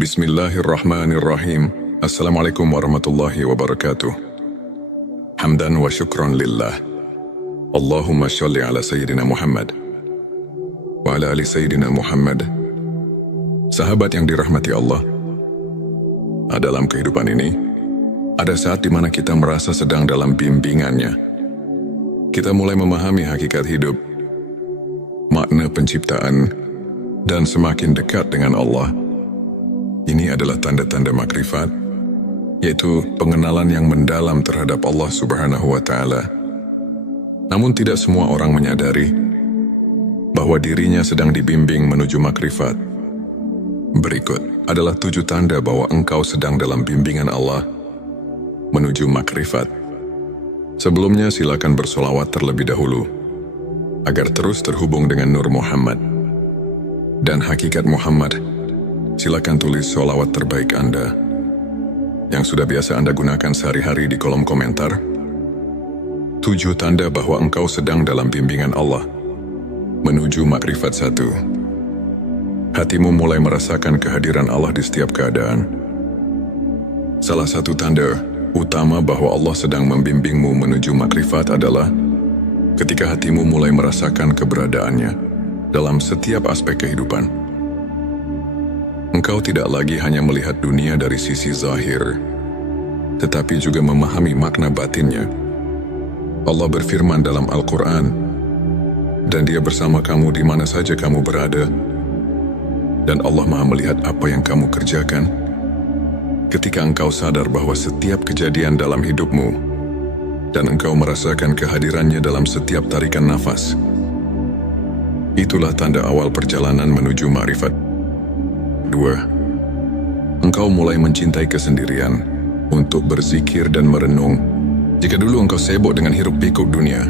Bismillahirrahmanirrahim. Assalamualaikum warahmatullahi wabarakatuh. Hamdan wa syukran lillah. Allahumma sholli ala Sayyidina Muhammad wa ala ali Sayyidina Muhammad. Sahabat yang dirahmati Allah, dalam kehidupan ini, ada saat di mana kita merasa sedang dalam bimbingannya. Kita mulai memahami hakikat hidup, makna penciptaan, dan semakin dekat dengan Allah. Ini adalah tanda-tanda makrifat, yaitu pengenalan yang mendalam terhadap Allah Subhanahu wa Ta'ala. Namun tidak semua orang menyadari bahwa dirinya sedang dibimbing menuju makrifat. Berikut adalah 7 tanda bahwa engkau sedang dalam bimbingan Allah menuju makrifat. Sebelumnya silakan bersolawat terlebih dahulu agar terus terhubung dengan Nur Muhammad dan hakikat Muhammad. Silakan tulis sholawat terbaik Anda yang sudah biasa Anda gunakan sehari-hari di kolom komentar. 7 tanda bahwa engkau sedang dalam bimbingan Allah menuju makrifat 1. Hatimu mulai merasakan kehadiran Allah di setiap keadaan. Salah satu tanda utama bahwa Allah sedang membimbingmu menuju makrifat adalah ketika hatimu mulai merasakan keberadaannya dalam setiap aspek kehidupan. Engkau tidak lagi hanya melihat dunia dari sisi zahir, tetapi juga memahami makna batinnya. Allah berfirman dalam Al-Quran, dan Dia bersama kamu di mana saja kamu berada, dan Allah Maha melihat apa yang kamu kerjakan. Ketika engkau sadar bahwa setiap kejadian dalam hidupmu, dan engkau merasakan kehadirannya dalam setiap tarikan nafas, itulah tanda awal perjalanan menuju makrifat. 2. Engkau mulai mencintai kesendirian untuk berzikir dan merenung. Jika dulu engkau sibuk dengan hiruk-pikuk dunia,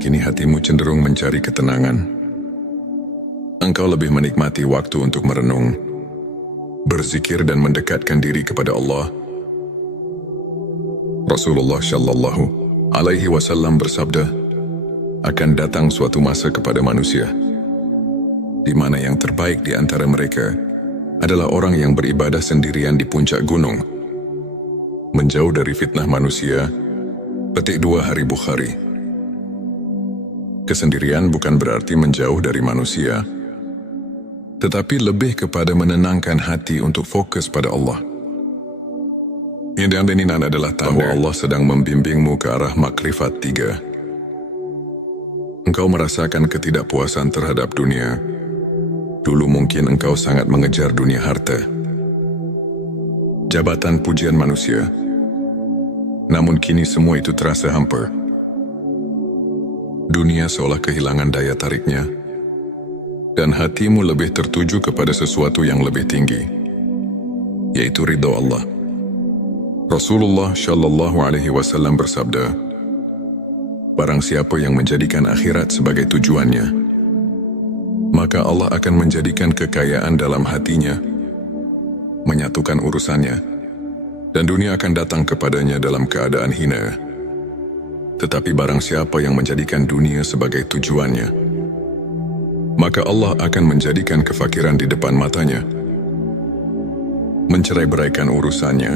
kini hatimu cenderung mencari ketenangan. Engkau lebih menikmati waktu untuk merenung, berzikir dan mendekatkan diri kepada Allah. Rasulullah Shallallahu Alaihi Wasallam bersabda, akan datang suatu masa kepada manusia di mana yang terbaik di antara mereka adalah orang yang beribadah sendirian di puncak gunung, menjauh dari fitnah manusia. Petik 2 Hari Bukhari. Kesendirian bukan berarti menjauh dari manusia, tetapi lebih kepada menenangkan hati untuk fokus pada Allah. Ini adalah tanda Allah sedang membimbingmu ke arah makrifat 3. Engkau merasakan ketidakpuasan terhadap dunia. Dulu mungkin engkau sangat mengejar dunia harta, jabatan, pujian manusia. Namun kini semua itu terasa hampa. Dunia seolah kehilangan daya tariknya, dan hatimu lebih tertuju kepada sesuatu yang lebih tinggi, yaitu ridha Allah. Rasulullah Shallallahu Alaihi Wasallam bersabda, barang siapa yang menjadikan akhirat sebagai tujuannya, maka Allah akan menjadikan kekayaan dalam hatinya, menyatukan urusannya, dan dunia akan datang kepadanya dalam keadaan hina. Tetapi barang siapa yang menjadikan dunia sebagai tujuannya, maka Allah akan menjadikan kefakiran di depan matanya, mencerai-beraikan urusannya,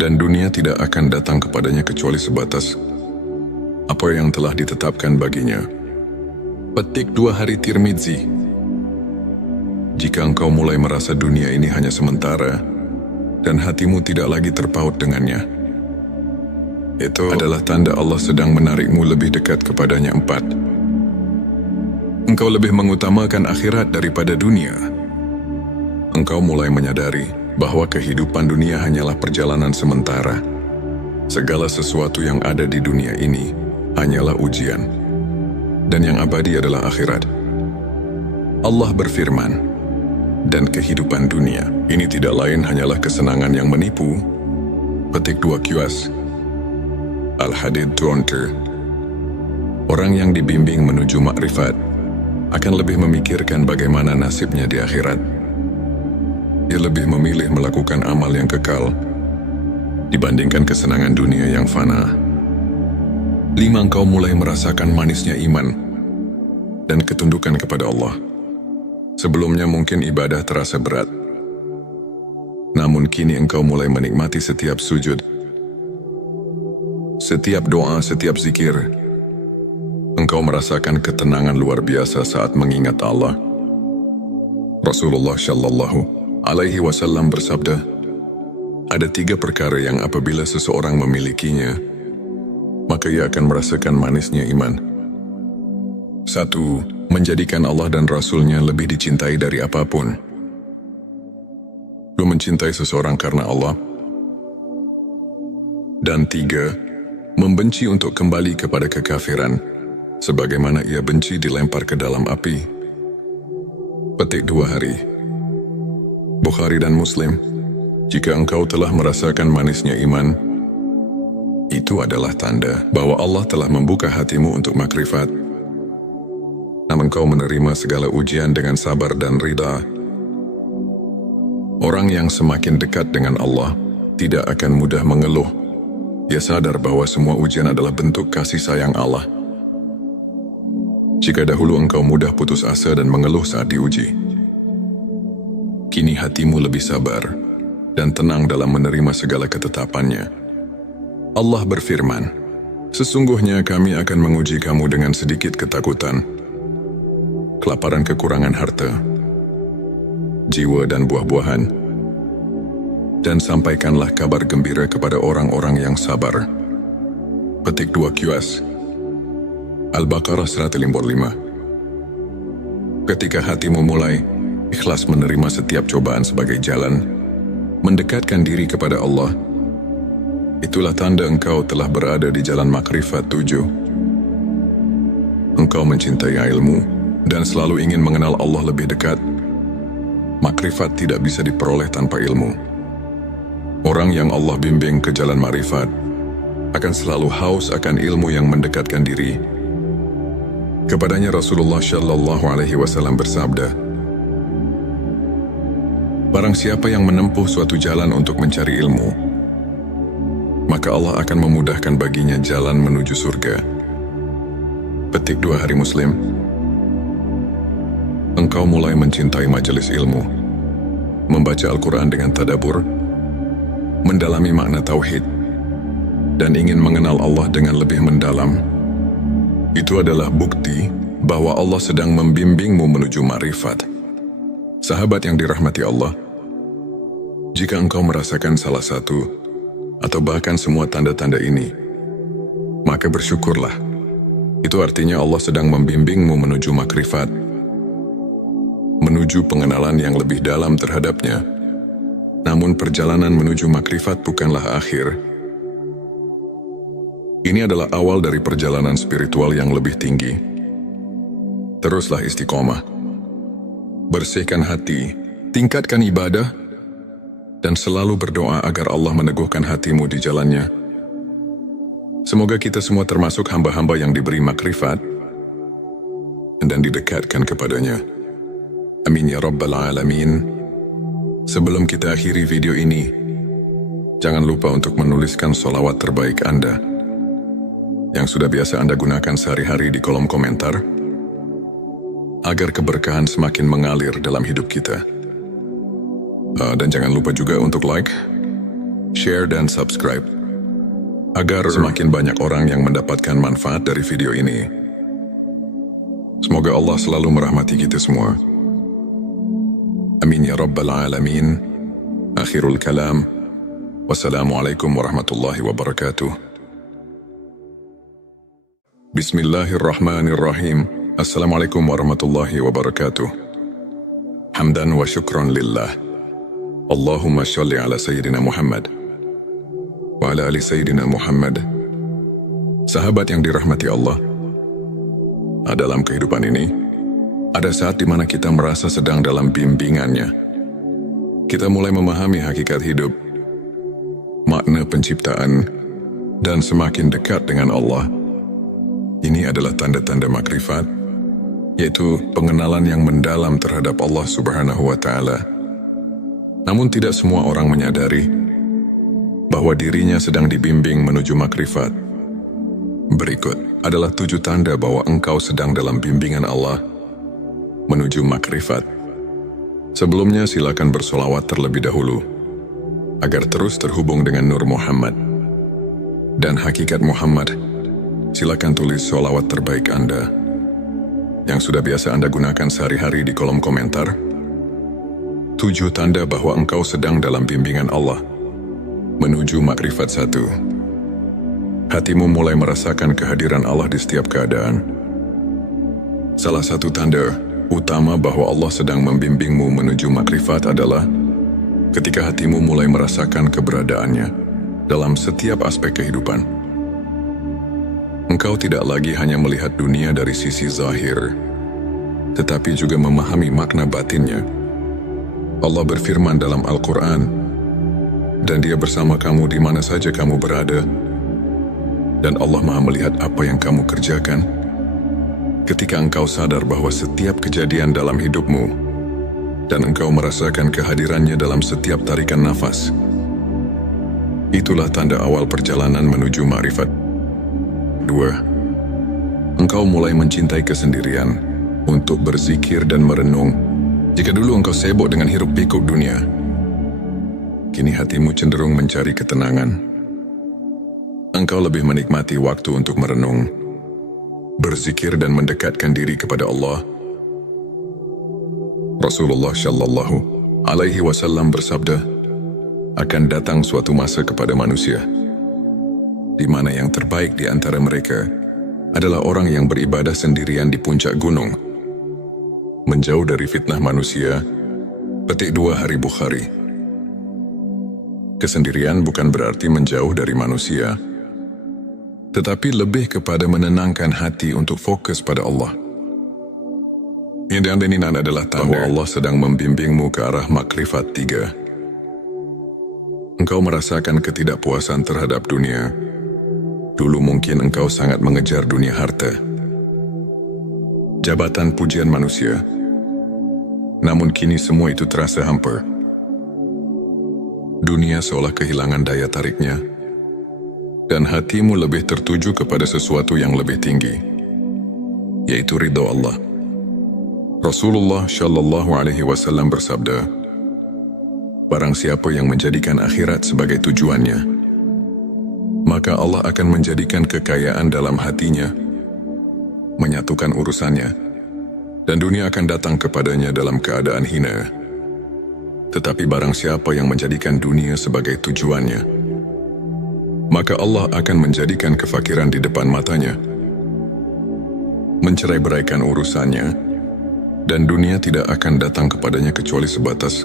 dan dunia tidak akan datang kepadanya kecuali sebatas apa yang telah ditetapkan baginya. Petik 2 Hari Tirmidzi. Jika engkau mulai merasa dunia ini hanya sementara, dan hatimu tidak lagi terpaut dengannya, itu adalah tanda Allah sedang menarikmu lebih dekat kepadanya. 4. Engkau lebih mengutamakan akhirat daripada dunia. Engkau mulai menyadari bahwa kehidupan dunia hanyalah perjalanan sementara. Segala sesuatu yang ada di dunia ini hanyalah ujian, dan yang abadi adalah akhirat. Allah berfirman, dan kehidupan dunia ini tidak lain hanyalah kesenangan yang menipu. Petik 2 QS Al-Hadid 20. Orang yang dibimbing menuju makrifat akan lebih memikirkan bagaimana nasibnya di akhirat. Dia lebih memilih melakukan amal yang kekal dibandingkan kesenangan dunia yang fana. 5. Engkau mulai merasakan manisnya iman dan ketundukan kepada Allah. Sebelumnya mungkin ibadah terasa berat, Namun kini engkau mulai menikmati setiap sujud, setiap doa, setiap zikir. Engkau merasakan ketenangan luar biasa saat mengingat Allah. Rasulullah Shallallahu Alaihi Wasallam bersabda, ada 3 perkara yang apabila seseorang memilikinya, maka ia akan merasakan manisnya iman. 1. Menjadikan Allah dan Rasul-Nya lebih dicintai dari apapun. 2. Mencintai seseorang karena Allah. Dan 3. Membenci untuk kembali kepada kekafiran, sebagaimana ia benci dilempar ke dalam api. Petik 2 hari. Bukhari dan Muslim. Jika engkau telah merasakan manisnya iman, itu adalah tanda bahwa Allah telah membuka hatimu untuk makrifat. Namun engkau menerima segala ujian dengan sabar dan ridha. Orang yang semakin dekat dengan Allah tidak akan mudah mengeluh. Ia sadar bahwa semua ujian adalah bentuk kasih sayang Allah. Jika dahulu engkau mudah putus asa dan mengeluh saat diuji, kini hatimu lebih sabar dan tenang dalam menerima segala ketetapannya. Allah berfirman, sesungguhnya kami akan menguji kamu dengan sedikit ketakutan, kelaparan, kekurangan harta, jiwa dan buah-buahan, dan sampaikanlah kabar gembira kepada orang-orang yang sabar. Petik 2 QS Al-Baqarah 155. Ketika hatimu mulai ikhlas menerima setiap cobaan sebagai jalan mendekatkan diri kepada Allah, itulah tanda engkau telah berada di jalan makrifat 7. Engkau mencintai ilmu dan selalu ingin mengenal Allah lebih dekat. Makrifat tidak bisa diperoleh tanpa ilmu. Orang yang Allah bimbing ke jalan makrifat akan selalu haus akan ilmu yang mendekatkan diri. Kepadanya Rasulullah Shallallahu Alaihi Wasallam bersabda, barang siapa yang menempuh suatu jalan untuk mencari ilmu, maka Allah akan memudahkan baginya jalan menuju surga. Petik 2 hari Muslim. Engkau mulai mencintai majelis ilmu, membaca Al-Quran dengan tadabbur, mendalami makna tauhid, dan ingin mengenal Allah dengan lebih mendalam. Itu adalah bukti bahwa Allah sedang membimbingmu menuju ma'rifat. Sahabat yang dirahmati Allah, jika engkau merasakan salah satu atau bahkan semua tanda-tanda ini, maka bersyukurlah. Itu artinya Allah sedang membimbingmu menuju makrifat, menuju pengenalan yang lebih dalam terhadapnya. Namun perjalanan menuju makrifat bukanlah akhir. Ini adalah awal dari perjalanan spiritual yang lebih tinggi. Teruslah istiqomah. Bersihkan hati, tingkatkan ibadah, dan selalu berdoa agar Allah meneguhkan hatimu di jalannya. Semoga kita semua termasuk hamba-hamba yang diberi makrifat dan didekatkan kepadanya. Amin ya Rabbal Alamin. Sebelum kita akhiri video ini, jangan lupa untuk menuliskan sholawat terbaik Anda yang sudah biasa Anda gunakan sehari-hari di kolom komentar, agar keberkahan semakin mengalir dalam hidup kita. Dan jangan lupa juga untuk like, share, dan subscribe, agar semakin banyak orang yang mendapatkan manfaat dari video ini. Semoga Allah selalu merahmati kita semua. Amin ya Rabbal Alamin. Akhirul kalam. Wassalamualaikum warahmatullahi wabarakatuh. Bismillahirrahmanirrahim. Assalamualaikum warahmatullahi wabarakatuh. Hamdan wa syukran lillah. Allahumma sholli ala Sayyidina Muhammad wa ala ali Sayyidina Muhammad. Sahabat yang dirahmati Allah, dalam kehidupan ini, ada saat di mana kita merasa sedang dalam bimbingannya. Kita mulai memahami hakikat hidup, makna penciptaan, dan semakin dekat dengan Allah. Ini adalah tanda-tanda makrifat, yaitu pengenalan yang mendalam terhadap Allah Subhanahu wa Ta'ala. Namun tidak semua orang menyadari bahwa dirinya sedang dibimbing menuju makrifat. Berikut adalah 7 tanda bahwa engkau sedang dalam bimbingan Allah menuju makrifat. Sebelumnya silakan bersolawat terlebih dahulu agar terus terhubung dengan Nur Muhammad dan hakikat Muhammad, silakan tulis sholawat terbaik Anda yang sudah biasa Anda gunakan sehari-hari di kolom komentar. 7 tanda bahwa engkau sedang dalam bimbingan Allah menuju makrifat 1. Hatimu mulai merasakan kehadiran Allah di setiap keadaan. Salah satu tanda utama bahwa Allah sedang membimbingmu menuju makrifat adalah ketika hatimu mulai merasakan keberadaannya dalam setiap aspek kehidupan. Engkau tidak lagi hanya melihat dunia dari sisi zahir, tetapi juga memahami makna batinnya. Allah berfirman dalam Al-Quran, dan Dia bersama kamu di mana saja kamu berada, dan Allah Maha melihat apa yang kamu kerjakan. Ketika engkau sadar bahwa setiap kejadian dalam hidupmu, dan engkau merasakan kehadirannya dalam setiap tarikan nafas, itulah tanda awal perjalanan menuju makrifat. 2. Engkau mulai mencintai kesendirian untuk berzikir dan merenung. Jika dulu engkau sibuk dengan hiruk-pikuk dunia, kini hatimu cenderung mencari ketenangan. Engkau lebih menikmati waktu untuk merenung, berzikir dan mendekatkan diri kepada Allah. Rasulullah Shallallahu Alaihi Wasallam bersabda, akan datang suatu masa kepada manusia di mana yang terbaik di antara mereka adalah orang yang beribadah sendirian di puncak gunung, menjauh dari fitnah manusia. Petik 2 Hari Bukhari. Kesendirian bukan berarti menjauh dari manusia, tetapi lebih kepada menenangkan hati untuk fokus pada Allah. Yang diaminin adalah bahwa Allah sedang membimbingmu ke arah makrifat 3. Engkau merasakan ketidakpuasan terhadap dunia. Dulu mungkin engkau sangat mengejar dunia harta, jabatan, pujian manusia. Namun kini semua itu terasa hampa. Dunia seolah kehilangan daya tariknya, dan hatimu lebih tertuju kepada sesuatu yang lebih tinggi, yaitu ridha Allah. Rasulullah Shallallahu Alaihi Wasallam bersabda, barang siapa yang menjadikan akhirat sebagai tujuannya, maka Allah akan menjadikan kekayaan dalam hatinya, menyatukan urusannya, dan dunia akan datang kepadanya dalam keadaan hina. Tetapi barang siapa yang menjadikan dunia sebagai tujuannya, maka Allah akan menjadikan kefakiran di depan matanya, mencerai-beraikan urusannya, dan dunia tidak akan datang kepadanya kecuali sebatas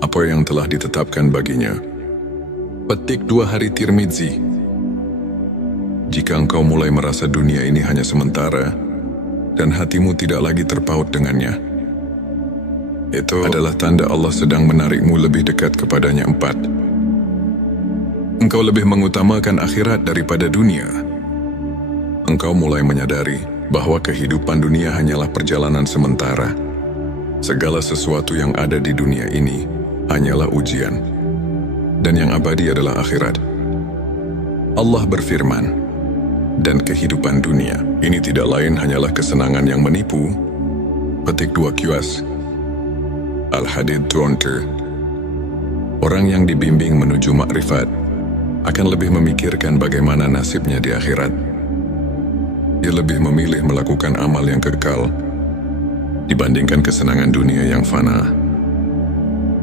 apa yang telah ditetapkan baginya. Petik 2 Hari Tirmidzi. Jika engkau mulai merasa dunia ini hanya sementara, dan hatimu tidak lagi terpaut dengannya, itu adalah tanda Allah sedang menarikmu lebih dekat kepadanya. 4. Engkau lebih mengutamakan akhirat daripada dunia. Engkau mulai menyadari bahwa kehidupan dunia hanyalah perjalanan sementara. Segala sesuatu yang ada di dunia ini hanyalah ujian, dan yang abadi adalah akhirat. Allah berfirman, dan kehidupan dunia ini tidak lain hanyalah kesenangan yang menipu. Petik 2 QS. Al-Hadid 20. Orang yang dibimbing menuju makrifat akan lebih memikirkan bagaimana nasibnya di akhirat. Dia lebih memilih melakukan amal yang kekal dibandingkan kesenangan dunia yang fana.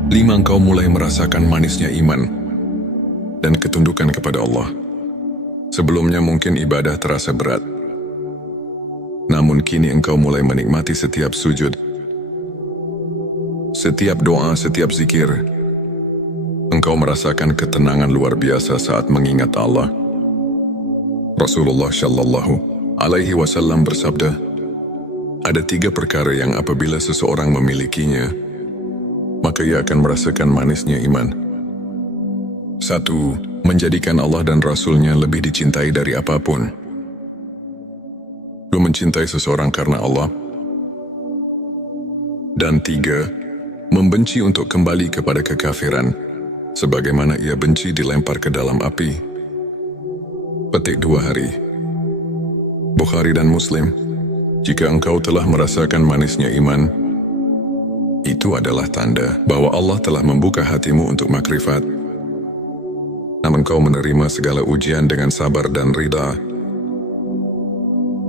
5. Engkau mulai merasakan manisnya iman dan ketundukan kepada Allah. Sebelumnya mungkin ibadah terasa berat, namun kini engkau mulai menikmati setiap sujud, setiap doa, setiap zikir. Engkau merasakan ketenangan luar biasa saat mengingat Allah. Rasulullah Shallallahu Alaihi Wasallam bersabda, ada 3 perkara yang apabila seseorang memilikinya, maka ia akan merasakan manisnya iman. 1. Menjadikan Allah dan Rasul-Nya lebih dicintai dari apapun. 2. Mencintai seseorang karena Allah. Dan 3. Membenci untuk kembali kepada kekafiran, sebagaimana ia benci dilempar ke dalam api. Petik 2 Hari. Bukhari dan Muslim. Jika engkau telah merasakan manisnya iman, Itu adalah tanda bahwa Allah telah membuka hatimu untuk makrifat. Namun kau menerima segala ujian dengan sabar dan ridha.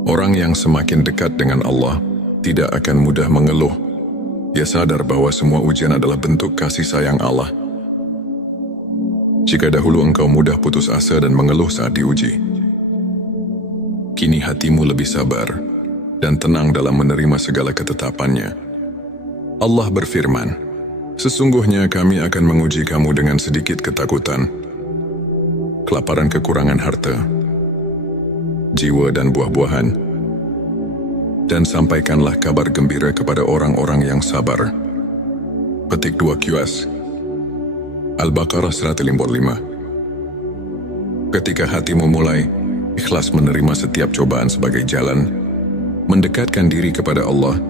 Orang yang semakin dekat dengan Allah tidak akan mudah mengeluh. Dia sadar bahwa semua ujian adalah bentuk kasih sayang Allah. Jika dahulu engkau mudah putus asa dan mengeluh saat diuji, kini hatimu lebih sabar dan tenang dalam menerima segala ketetapannya. Allah berfirman, "Sesungguhnya kami akan menguji kamu dengan sedikit ketakutan, kelaparan, kekurangan harta, jiwa dan buah-buahan, dan sampaikanlah kabar gembira kepada orang-orang yang sabar." Petik 2 QS Al-Baqarah 155. Ketika hatimu mulai ikhlas menerima setiap cobaan sebagai jalan mendekatkan diri kepada Allah,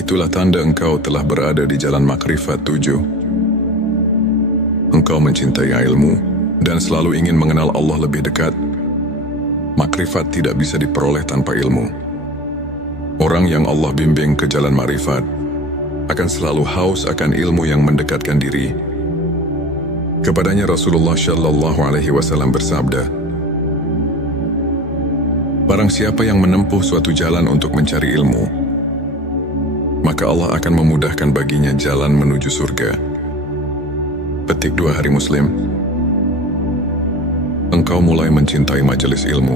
itulah tanda engkau telah berada di jalan makrifat 7. Engkau mencintai ilmu dan selalu ingin mengenal Allah lebih dekat. Makrifat tidak bisa diperoleh tanpa ilmu. Orang yang Allah bimbing ke jalan makrifat akan selalu haus akan ilmu yang mendekatkan diri. Kepadanya Rasulullah Shallallahu Alaihi Wasallam bersabda, "Barang siapa yang menempuh suatu jalan untuk mencari ilmu, maka Allah akan memudahkan baginya jalan menuju surga." Petik 2 Hari Muslim. Engkau mulai mencintai majelis ilmu,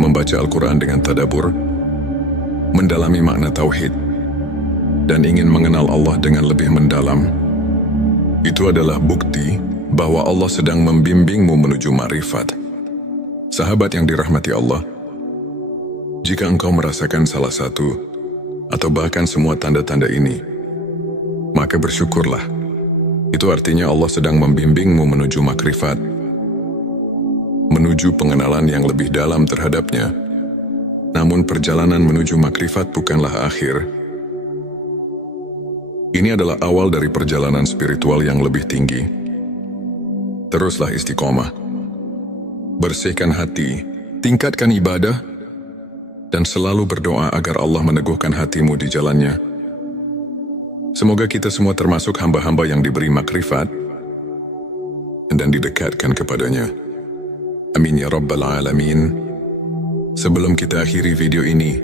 membaca Al-Quran dengan tadabbur, mendalami makna tauhid, dan ingin mengenal Allah dengan lebih mendalam. Itu adalah bukti bahwa Allah sedang membimbingmu menuju makrifat. Sahabat yang dirahmati Allah, jika engkau merasakan salah satu atau bahkan semua tanda-tanda ini, maka bersyukurlah. Itu artinya Allah sedang membimbingmu menuju makrifat, menuju pengenalan yang lebih dalam terhadapnya. Namun perjalanan menuju makrifat bukanlah akhir. Ini adalah awal dari perjalanan spiritual yang lebih tinggi. Teruslah istiqomah. Bersihkan hati, tingkatkan ibadah, dan selalu berdoa agar Allah meneguhkan hatimu di jalannya. Semoga kita semua termasuk hamba-hamba yang diberi makrifat dan didekatkan kepadanya. Amin ya Rabbal Alamin. Sebelum kita akhiri video ini,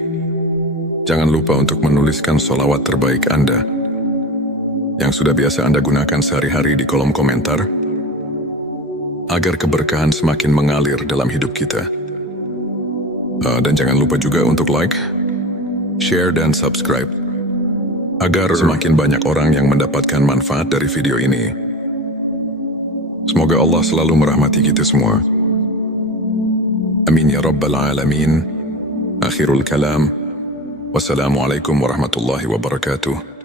jangan lupa untuk menuliskan sholawat terbaik Anda yang sudah biasa Anda gunakan sehari-hari di kolom komentar, agar keberkahan semakin mengalir dalam hidup kita. Dan jangan lupa juga untuk like, share, dan subscribe, agar semakin banyak orang yang mendapatkan manfaat dari video ini. Semoga Allah selalu merahmati kita semua. Amin ya Rabbal Alamin. Akhirul kalam. Wassalamualaikum warahmatullahi wabarakatuh.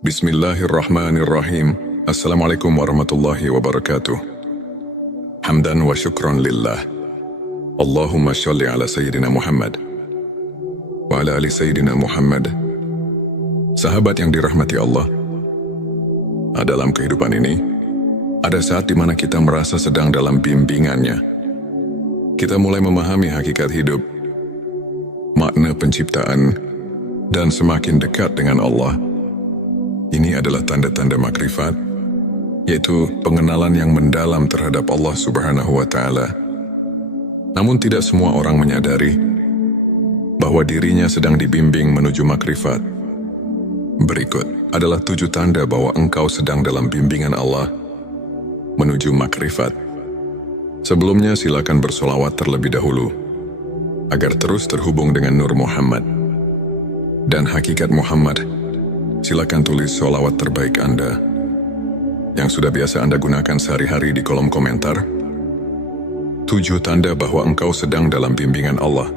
Bismillahirrahmanirrahim. Assalamualaikum warahmatullahi wabarakatuh. Hamdan wa syukran lillah. Allahumma sholli ala Sayyidina Muhammad wa ala ali Sayyidina Muhammad. Sahabat yang dirahmati Allah, dalam kehidupan ini ada saat di mana kita merasa sedang dalam bimbingannya. Kita mulai memahami hakikat hidup, makna penciptaan, dan semakin dekat dengan Allah. Ini adalah tanda-tanda makrifat, yaitu pengenalan yang mendalam terhadap Allah Subhanahu wa Ta'ala. Namun tidak semua orang menyadari bahwa dirinya sedang dibimbing menuju makrifat. Berikut adalah 7 tanda bahwa engkau sedang dalam bimbingan Allah menuju makrifat. Sebelumnya silakan bersolawat terlebih dahulu, agar terus terhubung dengan Nur Muhammad dan hakikat Muhammad. Silakan tulis sholawat terbaik Anda yang sudah biasa Anda gunakan sehari-hari di kolom komentar. 7 tanda bahwa engkau sedang dalam bimbingan Allah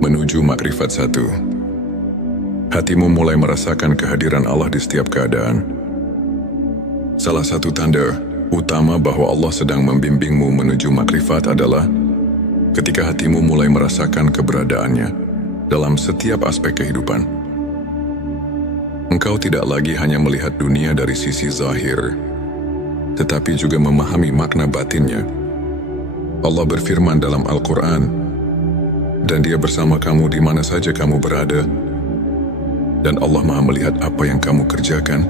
menuju makrifat 1. Hatimu mulai merasakan kehadiran Allah di setiap keadaan. Salah satu tanda utama bahwa Allah sedang membimbingmu menuju makrifat adalah ketika hatimu mulai merasakan keberadaannya dalam setiap aspek kehidupan. Engkau tidak lagi hanya melihat dunia dari sisi zahir, tetapi juga memahami makna batinnya. Allah berfirman dalam Al-Quran, "Dan Dia bersama kamu di mana saja kamu berada, Dan Allah Maha melihat apa yang kamu kerjakan.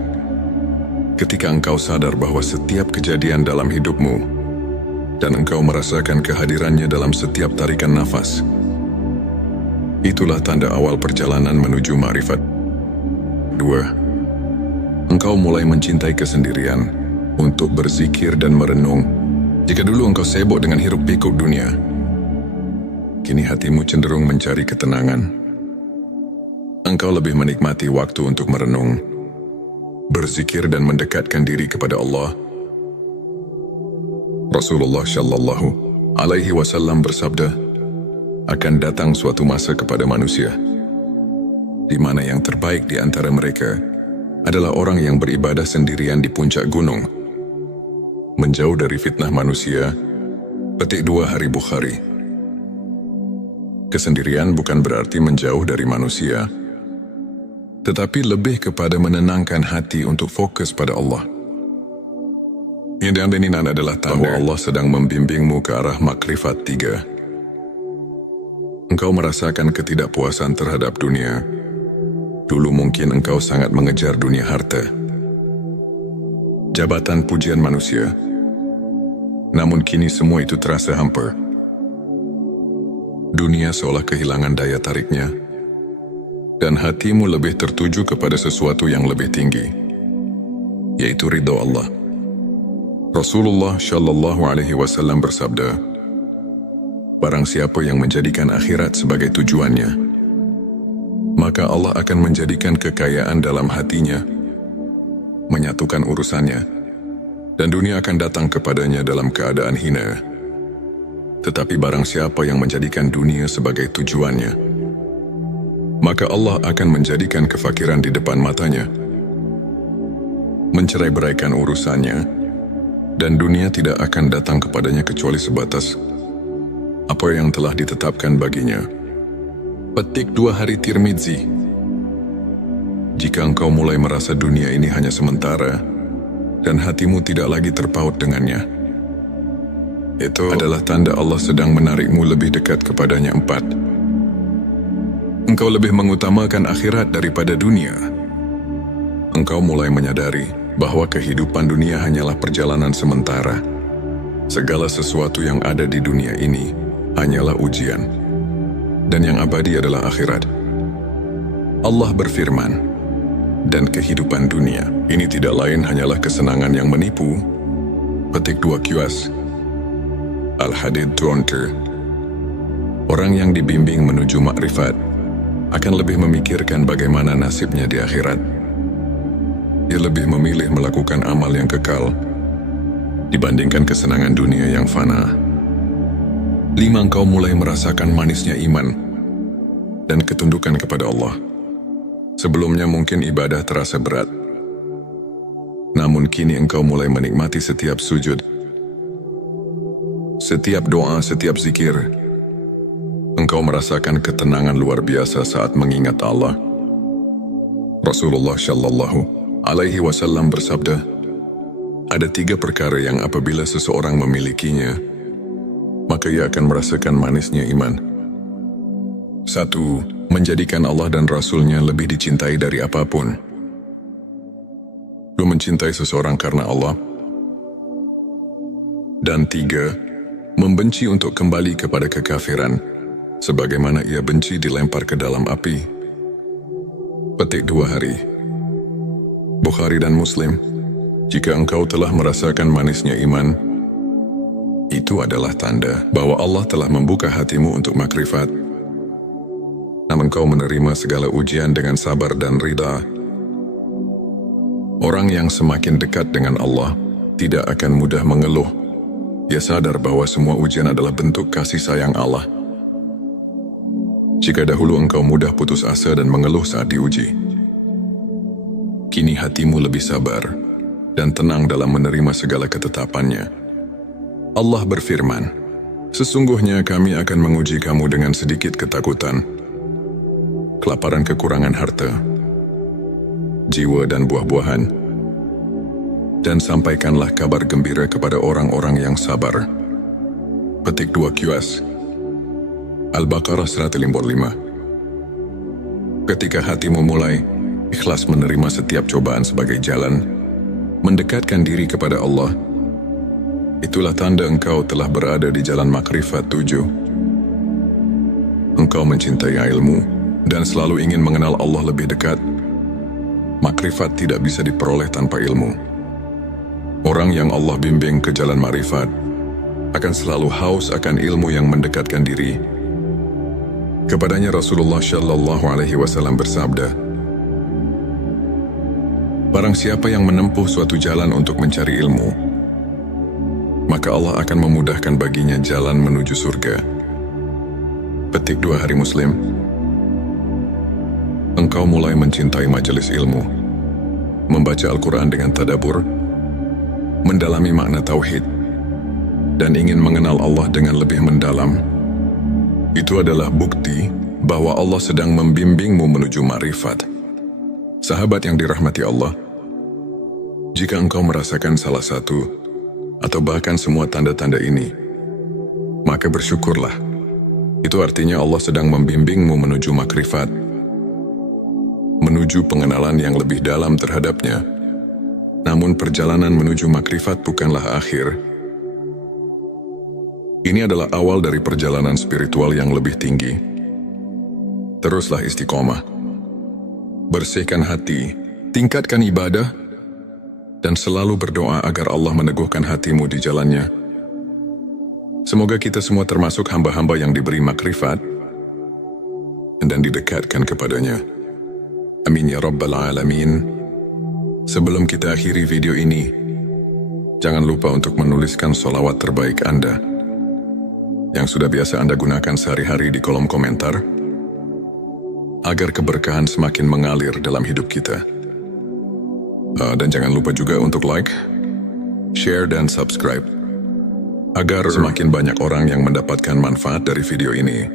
Ketika engkau sadar bahwa setiap kejadian dalam hidupmu dan engkau merasakan kehadirannya dalam setiap tarikan nafas, itulah tanda awal perjalanan menuju ma'rifat. 2. Engkau mulai mencintai kesendirian untuk berzikir dan merenung. Jika dulu engkau sibuk dengan hiruk-pikuk dunia, kini hatimu cenderung mencari ketenangan. Engkau lebih menikmati waktu untuk merenung, berzikir dan mendekatkan diri kepada Allah. Rasulullah Shallallahu Alaihi Wasallam bersabda, akan datang suatu masa kepada manusia, di mana yang terbaik di antara mereka adalah orang yang beribadah sendirian di puncak gunung, menjauh dari fitnah manusia. Petik 2 Hari Bukhari. Kesendirian bukan berarti menjauh dari manusia, tetapi lebih kepada menenangkan hati untuk fokus pada Allah. Yang ini adalah tanda bahwa Allah sedang membimbingmu ke arah makrifat 3. Engkau merasakan ketidakpuasan terhadap dunia. Dulu mungkin engkau sangat mengejar dunia harta, jabatan, pujian manusia. Namun kini semua itu terasa hampa. Dunia seolah kehilangan daya tariknya, dan hatimu lebih tertuju kepada sesuatu yang lebih tinggi, yaitu ridho Allah. Rasulullah Shallallahu Alaihi Wasallam bersabda, barang siapa yang menjadikan akhirat sebagai tujuannya, maka Allah akan menjadikan kekayaan dalam hatinya, menyatukan urusannya, dan dunia akan datang kepadanya dalam keadaan hina. Tetapi barang siapa yang menjadikan dunia sebagai tujuannya, maka Allah akan menjadikan kefakiran di depan matanya, mencerai-beraikan urusannya, dan dunia tidak akan datang kepadanya kecuali sebatas apa yang telah ditetapkan baginya. Petik 2 Hari Tirmidzi. Jika engkau mulai merasa dunia ini hanya sementara, dan hatimu tidak lagi terpaut dengannya, itu adalah tanda Allah sedang menarikmu lebih dekat kepadanya. 4. Engkau lebih mengutamakan akhirat daripada dunia. Engkau mulai menyadari bahwa kehidupan dunia hanyalah perjalanan sementara. Segala sesuatu yang ada di dunia ini hanyalah ujian, dan yang abadi adalah akhirat. Allah berfirman, dan kehidupan dunia ini tidak lain hanyalah kesenangan yang menipu. Petik 2 QS Al-Hadid 20. Orang yang dibimbing menuju makrifat akan lebih memikirkan bagaimana nasibnya di akhirat. Dia lebih memilih melakukan amal yang kekal dibandingkan kesenangan dunia yang fana. 5. Engkau mulai merasakan manisnya iman dan ketundukan kepada Allah. Sebelumnya mungkin ibadah terasa berat, namun kini engkau mulai menikmati setiap sujud, setiap doa, setiap zikir. Engkau merasakan ketenangan luar biasa saat mengingat Allah. Rasulullah Shallallahu Alaihi Wasallam bersabda, ada 3 perkara yang apabila seseorang memilikinya, maka ia akan merasakan manisnya iman. 1. Menjadikan Allah dan Rasul-Nya lebih dicintai dari apapun. 2. Mencintai seseorang karena Allah. Dan 3. Membenci untuk kembali kepada kekafiran, sebagaimana ia benci dilempar ke dalam api. Petik 2 Hari Bukhari dan Muslim. Jika engkau telah merasakan manisnya iman, itu adalah tanda bahwa Allah telah membuka hatimu untuk makrifat. Namun engkau menerima segala ujian dengan sabar dan ridha. Orang yang semakin dekat dengan Allah tidak akan mudah mengeluh. Dia sadar bahwa semua ujian adalah bentuk kasih sayang Allah. Jika dahulu engkau mudah putus asa dan mengeluh saat diuji, kini hatimu lebih sabar dan tenang dalam menerima segala ketetapannya. Allah berfirman, sesungguhnya kami akan menguji kamu dengan sedikit ketakutan, kelaparan, kekurangan harta, jiwa dan buah-buahan, dan sampaikanlah kabar gembira kepada orang-orang yang sabar. Petik 2 QS Al-Baqarah 155. Ketika hatimu mulai ikhlas menerima setiap cobaan sebagai jalan mendekatkan diri kepada Allah, itulah tanda engkau telah berada di jalan makrifat 7. Engkau mencintai ilmu dan selalu ingin mengenal Allah lebih dekat. Makrifat tidak bisa diperoleh tanpa ilmu. Orang yang Allah bimbing ke jalan makrifat akan selalu haus akan ilmu yang mendekatkan diri. Kepadanya Rasulullah Shallallahu Alaihi Wasallam bersabda, barang siapa yang menempuh suatu jalan untuk mencari ilmu, maka Allah akan memudahkan baginya jalan menuju surga. Petik 2 Hari Muslim. Engkau mulai mencintai majelis ilmu, membaca Al-Quran dengan tadabbur, mendalami makna tauhid, dan ingin mengenal Allah dengan lebih mendalam. Itu adalah bukti bahwa Allah sedang membimbingmu menuju ma'rifat. Sahabat yang dirahmati Allah, jika engkau merasakan salah satu atau bahkan semua tanda-tanda ini, maka bersyukurlah. Itu artinya Allah sedang membimbingmu menuju makrifat, menuju pengenalan yang lebih dalam terhadapnya. Namun perjalanan menuju makrifat bukanlah akhir. Ini adalah awal dari perjalanan spiritual yang lebih tinggi. Teruslah istiqomah. Bersihkan hati, tingkatkan ibadah, dan selalu berdoa agar Allah meneguhkan hatimu di jalannya. Semoga kita semua termasuk hamba-hamba yang diberi makrifat dan didekatkan kepadanya. Amin ya Rabbal Alamin. Sebelum kita akhiri video ini, jangan lupa untuk menuliskan sholawat terbaik Anda yang sudah biasa Anda gunakan sehari-hari di kolom komentar, agar keberkahan semakin mengalir dalam hidup kita. Dan jangan lupa juga untuk like, share, dan subscribe, agar semakin banyak orang yang mendapatkan manfaat dari video ini.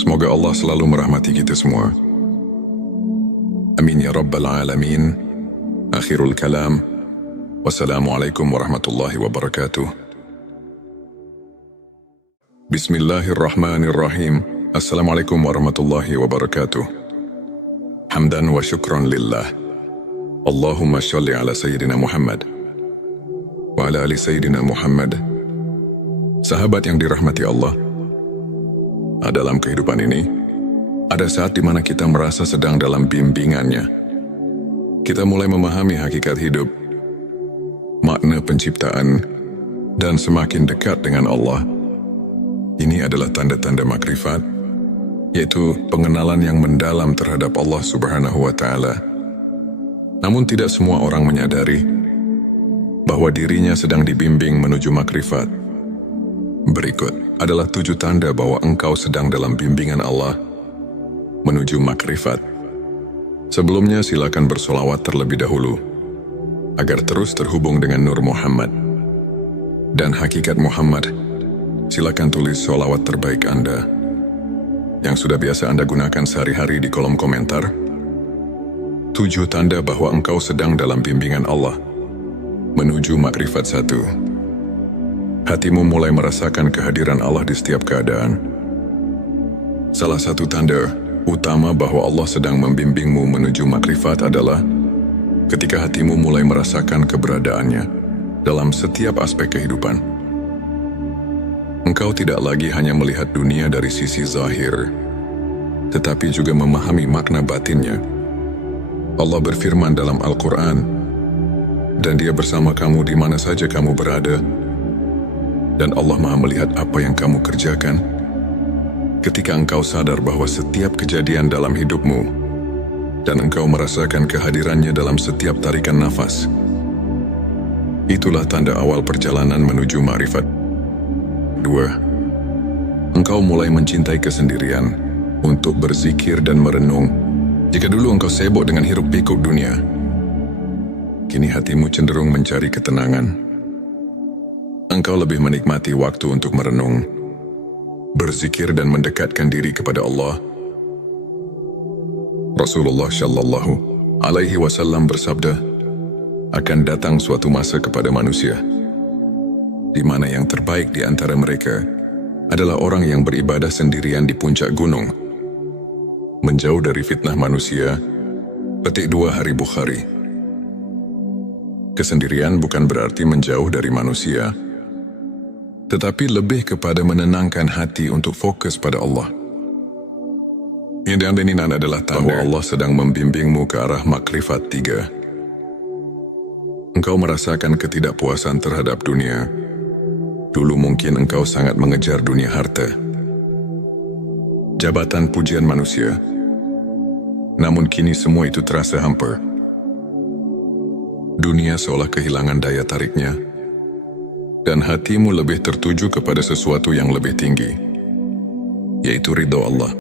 Semoga Allah selalu merahmati kita semua. Amin ya Rabbal Alamin. Akhirul kalam. Wassalamualaikum warahmatullahi wabarakatuh. Bismillahirrahmanirrahim. Assalamualaikum warahmatullahi wabarakatuh. Hamdan wa syukran lillah. Allahumma sholli ala Sayyidina Muhammad wa ala ali Sayyidina Muhammad. Sahabat yang dirahmati Allah, dalam kehidupan ini, ada saat di mana kita merasa sedang dalam bimbingannya. Kita mulai memahami hakikat hidup, makna penciptaan, dan semakin dekat dengan Allah. Ini adalah tanda-tanda makrifat, yaitu pengenalan yang mendalam terhadap Allah Subhanahu wa Ta'ala. Namun tidak semua orang menyadari bahwa dirinya sedang dibimbing menuju makrifat. Berikut adalah 7 tanda bahwa engkau sedang dalam bimbingan Allah menuju makrifat. Sebelumnya silakan bersolawat terlebih dahulu, agar terus terhubung dengan Nur Muhammad dan hakikat Muhammad. Silakan tulis solawat terbaik Anda yang sudah biasa Anda gunakan sehari-hari di kolom komentar. 7 tanda bahwa engkau sedang dalam bimbingan Allah menuju makrifat 1. Hatimu mulai merasakan kehadiran Allah di setiap keadaan. Salah satu tanda utama bahwa Allah sedang membimbingmu menuju makrifat adalah ketika hatimu mulai merasakan keberadaannya dalam setiap aspek kehidupan. Engkau tidak lagi hanya melihat dunia dari sisi zahir, tetapi juga memahami makna batinnya. Allah berfirman dalam Al-Quran, dan Dia bersama kamu di mana saja kamu berada, dan Allah Maha melihat apa yang kamu kerjakan. Ketika engkau sadar bahwa setiap kejadian dalam hidupmu, dan engkau merasakan kehadirannya dalam setiap tarikan nafas, itulah tanda awal perjalanan menuju ma'rifat. 2. Engkau mulai mencintai kesendirian untuk berzikir dan merenung. Jika dulu engkau sibuk dengan hiruk-pikuk dunia, kini hatimu cenderung mencari ketenangan. Engkau lebih menikmati waktu untuk merenung, berzikir dan mendekatkan diri kepada Allah. Rasulullah Shallallahu Alaihi Wasallam bersabda, akan datang suatu masa kepada manusia, di mana yang terbaik di antara mereka adalah orang yang beribadah sendirian di puncak gunung, menjauh dari fitnah manusia Petik 2 Hari Bukhari. Kesendirian bukan berarti menjauh dari manusia, tetapi lebih kepada menenangkan hati untuk fokus pada Allah. Yang ini adalah tanda bahwa Allah sedang membimbingmu ke arah makrifat 3. Engkau merasakan ketidakpuasan terhadap dunia. Dulu mungkin engkau sangat mengejar dunia harta, jabatan, pujian manusia. Namun kini semua itu terasa hampa. Dunia seolah kehilangan daya tariknya, dan hatimu lebih tertuju kepada sesuatu yang lebih tinggi, yaitu ridha Allah.